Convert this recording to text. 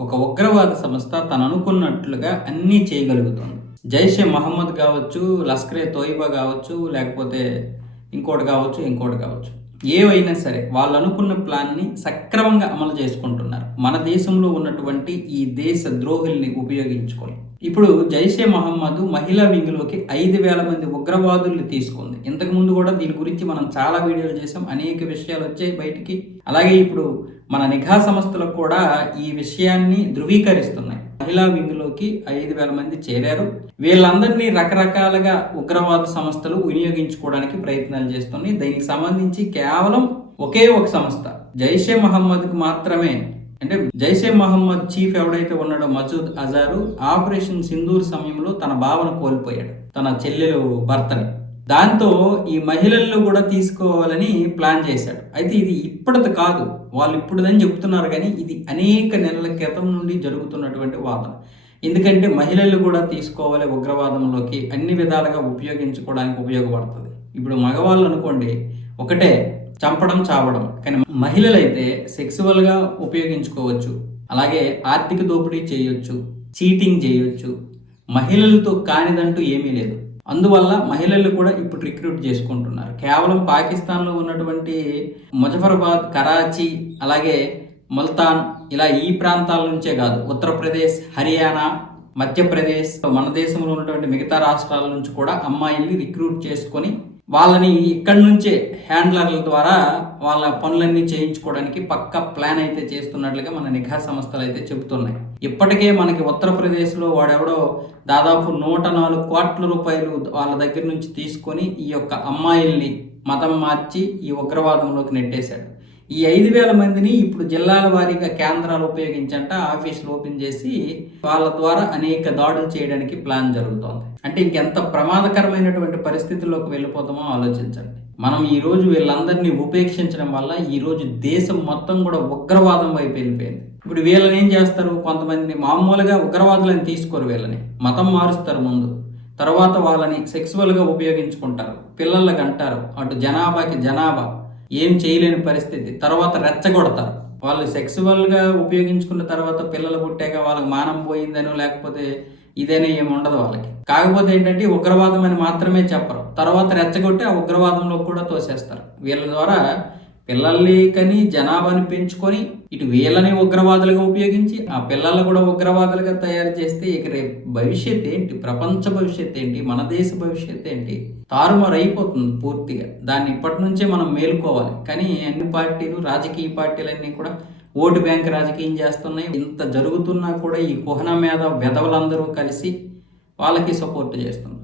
ఒక ఉగ్రవాద సంస్థ తను అనుకున్నట్లుగా అన్నీ చేయగలుగుతుంది. జైషే మహమ్మద్ కావచ్చు లస్కరే తోయిబా కావచ్చు లేకపోతే ఇంకోటి కావచ్చు ఇంకోటి కావచ్చు. ఏవైనా సరే వాళ్ళు అనుకున్న ప్లాన్ని సక్రమంగా అమలు చేసుకుంటున్నారు. మన దేశంలో ఉన్నటువంటి ఈ దేశ ద్రోహుల్ని ఉపయోగించుకొని. ఇప్పుడు జైషే మహమ్మద్ మహిళా వింగ్లోకి ఐదు వేల మంది ఉగ్రవాదుల్ని తీసుకుంది. ఇంతకుముందు కూడా దీని గురించి మనం చాలా వీడియోలు చేసాం అనేక విషయాలు వచ్చాయి బయటికి. అలాగే ఇప్పుడు మన నిఘా సంస్థలకు కూడా ఈ విషయాన్ని ధృవీకరిస్తున్నాయి. మహిళా వింగ్లోకి ఐదు వేల మంది చేరారు. వీళ్ళందరినీ రకరకాలుగా ఉగ్రవాద సంస్థలు వినియోగించుకోవడానికి ప్రయత్నాలు చేస్తున్నాయి. దీనికి సంబంధించి కేవలం ఒకే ఒక సంస్థ జైషే మహమ్మద్కి మాత్రమే. అంటే జైషే మహమ్మద్ చీఫ్ ఎవడైతే ఉన్నాడో మసూద్ అజారు ఆపరేషన్ సింధూర్ సమయంలో తన భావన కోల్పోయాడు. తన చెల్లెలు భర్తని. దాంతో ఈ మహిళల్లో కూడా తీసుకోవాలని ప్లాన్ చేశాడు. అయితే ఇది ఇప్పటిది కాదు. వాళ్ళు ఇప్పుడుదని చెప్తున్నారు కానీ ఇది అనేక నెలల క్రితం నుండి జరుగుతున్నటువంటి వాదన. ఎందుకంటే మహిళలు కూడా తీసుకోవాలి ఉగ్రవాదంలోకి అన్ని విధాలుగా ఉపయోగించుకోవడానికి ఉపయోగపడుతుంది. ఇప్పుడు మగవాళ్ళు అనుకోండి ఒకటే చంపడం చావడం. కానీ మహిళలైతే సెక్సువల్గా ఉపయోగించుకోవచ్చు. అలాగే ఆర్థిక దోపిడీ చేయొచ్చు చీటింగ్ చేయొచ్చు. మహిళలతో కానిదంటూ ఏమీ లేదు. అందువల్ల మహిళలు కూడా ఇప్పుడు రిక్రూట్ చేసుకుంటున్నారు. కేవలం పాకిస్తాన్లో ఉన్నటువంటి ముజఫరాబాద్ కరాచీ అలాగే ముల్తాన్ ఇలా ఈ ప్రాంతాల నుంచే కాదు ఉత్తరప్రదేశ్ హర్యానా మధ్యప్రదేశ్ మన దేశంలో ఉన్నటువంటి మిగతా రాష్ట్రాల నుంచి కూడా అమ్మాయిల్ని రిక్రూట్ చేసుకొని వాళ్ళని ఇక్కడి నుంచే హ్యాండ్లర్ల ద్వారా వాళ్ళ పనులన్నీ చేయించుకోవడానికి పక్క ప్లాన్ అయితే చేస్తున్నట్లుగా మన నిఘా సంస్థలు అయితే చెబుతున్నాయి. ఇప్పటికే మనకి ఉత్తరప్రదేశ్లో వాడెవడో దాదాపు నూట నాలుగు కోట్ల రూపాయలు వాళ్ళ దగ్గర నుంచి తీసుకొని ఈ యొక్క అమ్మాయిల్ని మతం మార్చి ఈ ఉగ్రవాదంలోకి నెట్టేశాడు. ఈ ఐదు వేల మందిని ఇప్పుడు జిల్లాల వారీగా కేంద్రాలు ఉపయోగించంట ఆఫీసులు ఓపెన్ చేసి వాళ్ళ ద్వారా అనేక దాడులు చేయడానికి ప్లాన్ జరుగుతోంది. అంటే ఇంకెంత ప్రమాదకరమైనటువంటి పరిస్థితుల్లోకి వెళ్ళిపోతామో ఆలోచించండి. మనం ఈ రోజు వీళ్ళందరినీ ఉపేక్షించడం వల్ల ఈరోజు దేశం మొత్తం కూడా ఉగ్రవాదం వైపు వెళ్ళిపోయింది. ఇప్పుడు వీళ్ళని ఏం చేస్తారు? కొంతమందిని మామూలుగా ఉగ్రవాదులను తీసుకోరు వీళ్ళని. మతం మారుస్తారు ముందు. తర్వాత వాళ్ళని సెక్సువల్గా ఉపయోగించుకుంటారు. పిల్లలకు అంటారు అటు జనాభాకి జనాభా. ఏం చేయలేని పరిస్థితి. తర్వాత రెచ్చగొడతారు. వాళ్ళు సెక్సువల్గా ఉపయోగించుకున్న తర్వాత పిల్లలు పుట్టాక వాళ్ళకి మానం పోయిందనో లేకపోతే ఇదేనే ఏమి ఉండదు వాళ్ళకి. కాకపోతే ఏంటంటే ఉగ్రవాదం అని మాత్రమే చెప్పరు. తర్వాత రెచ్చగొట్టి ఆ ఉగ్రవాదంలో కూడా తోసేస్తారు. వీళ్ళ ద్వారా పిల్లల్ని కని జనాభాని పెంచుకొని ఇటు వీళ్ళని ఉగ్రవాదులుగా ఉపయోగించి ఆ పిల్లల్ని కూడా ఉగ్రవాదులుగా తయారు చేస్తే ఇక రేపు భవిష్యత్ ఏంటి? ప్రపంచ భవిష్యత్ ఏంటి? మన దేశ భవిష్యత్ ఏంటి? తారుమారు అయిపోతుంది పూర్తిగా. దాన్ని ఇప్పటి నుంచే మనం మేలుకోవాలి. కానీ అన్ని పార్టీలు రాజకీయ పార్టీలన్నీ కూడా ఓటు బ్యాంక్ రాజకీయం చేస్తున్నాయి. ఇంత జరుగుతున్నా కూడా ఈ కుహన మీద వెధవలందరూ కలిసి వాళ్ళకి సపోర్ట్ చేస్తున్నారు